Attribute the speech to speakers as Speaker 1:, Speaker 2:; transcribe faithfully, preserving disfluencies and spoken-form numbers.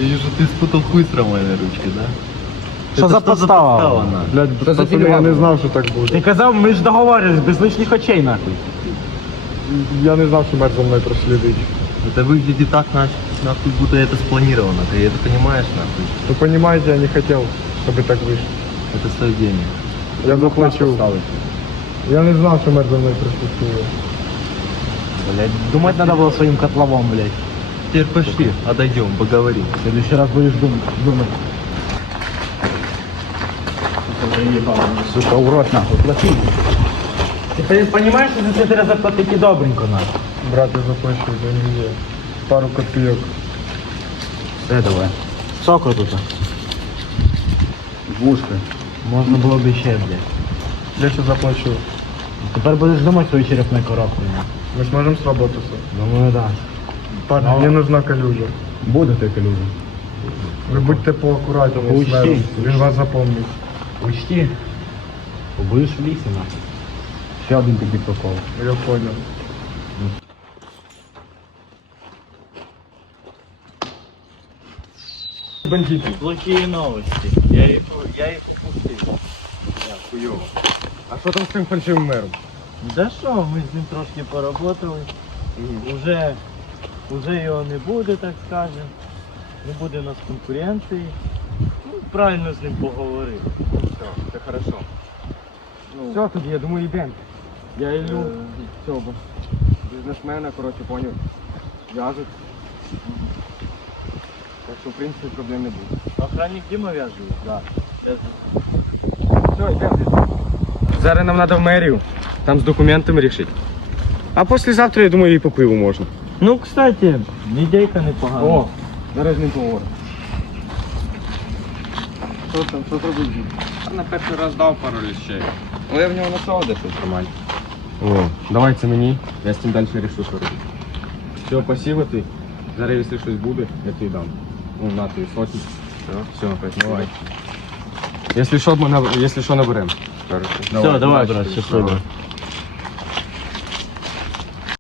Speaker 1: Я вижу, ты спутал хуй с Ромой на ручке, да?
Speaker 2: Що за подстава?
Speaker 3: Блядь, пацани, я не знав, що так буде.
Speaker 2: Ти казав, ми ж договорились, без лишніх очей нахуй.
Speaker 3: Я не знав, що мер за мною прослідить.
Speaker 1: Это выглядит так, нахуй, нахуй, будто это спланировано. Ты это понимаешь, нахуй?
Speaker 3: Ви розумієте, я не хотів, щоб так вийшло.
Speaker 1: Это стоит денег.
Speaker 3: Я заплачу. Я не знав, що мер за мною прослідкує.
Speaker 2: Блять, думать надо было своим котловом, блять.
Speaker 1: Теперь пошли, отойдем, поговорим.
Speaker 2: В следующий раз будешь думать. думать. Сука, урод нахуй, плати. Ты понимаешь, что за это заплатить и добренько надо?
Speaker 3: Брат, я заплачу, за не пару копійок.
Speaker 2: Все, давай. Соку тут. Вушка. Можно было бы еще, блядь.
Speaker 3: Я ще заплачу.
Speaker 2: Теперь будешь думать свою черепную коробку.
Speaker 3: Ми зможемо сработатися?
Speaker 2: Думаю, да.
Speaker 3: Парни,
Speaker 2: Ну.
Speaker 3: мені нужна калюжа.
Speaker 2: Буде ти калюжа.
Speaker 3: Ви будьте поакуратнее з
Speaker 2: Учти.
Speaker 3: мером. Він вас запомнить.
Speaker 2: Учти. Будеш в лісі, нахуй. Ще один такий прокол.
Speaker 3: Я понял. Бандиты.
Speaker 1: Плохие новости. Я их, я их упустил.
Speaker 3: Хуйово. А що там з тим фальшивим мером?
Speaker 1: Да що, ми з ним трошки поработали. Уже, уже його не буде, так скажем. Не буде у нас конкуренції. Ну, правильно з ним поговорили.
Speaker 3: Все, це хорошо.
Speaker 1: Ну,
Speaker 3: Все, тоді, я думаю, йдемо. Я Ілю,
Speaker 1: Е.
Speaker 3: цього, бізнесмена, коротше, поняв, в'яжуть. Так що, в принципі, проблем не буде.
Speaker 1: охранник Дима в'яжує?
Speaker 3: Да.
Speaker 1: В'яжує.
Speaker 3: Все, йдемо. Зараз нам треба в мерію, там з документами рішити. А післязавтра, я думаю, і по пиву можна.
Speaker 1: Ну, кстати, ідейка непогана.
Speaker 3: О, зараз не поговоримо. Що там, що зробив?
Speaker 4: На перший раз дав пару ліщей. Але я в нього насав десь нормально.
Speaker 3: О, давай це мені, я з цим далі рішу, що робити. Все, спасибо ти. Зараз, якщо щось буде, я тобі дам. Ну, на тобі сотні. Все, все, давай. Якщо що, ми наб- якщо що, наберемо.
Speaker 1: Все, давай, брат, щасливо.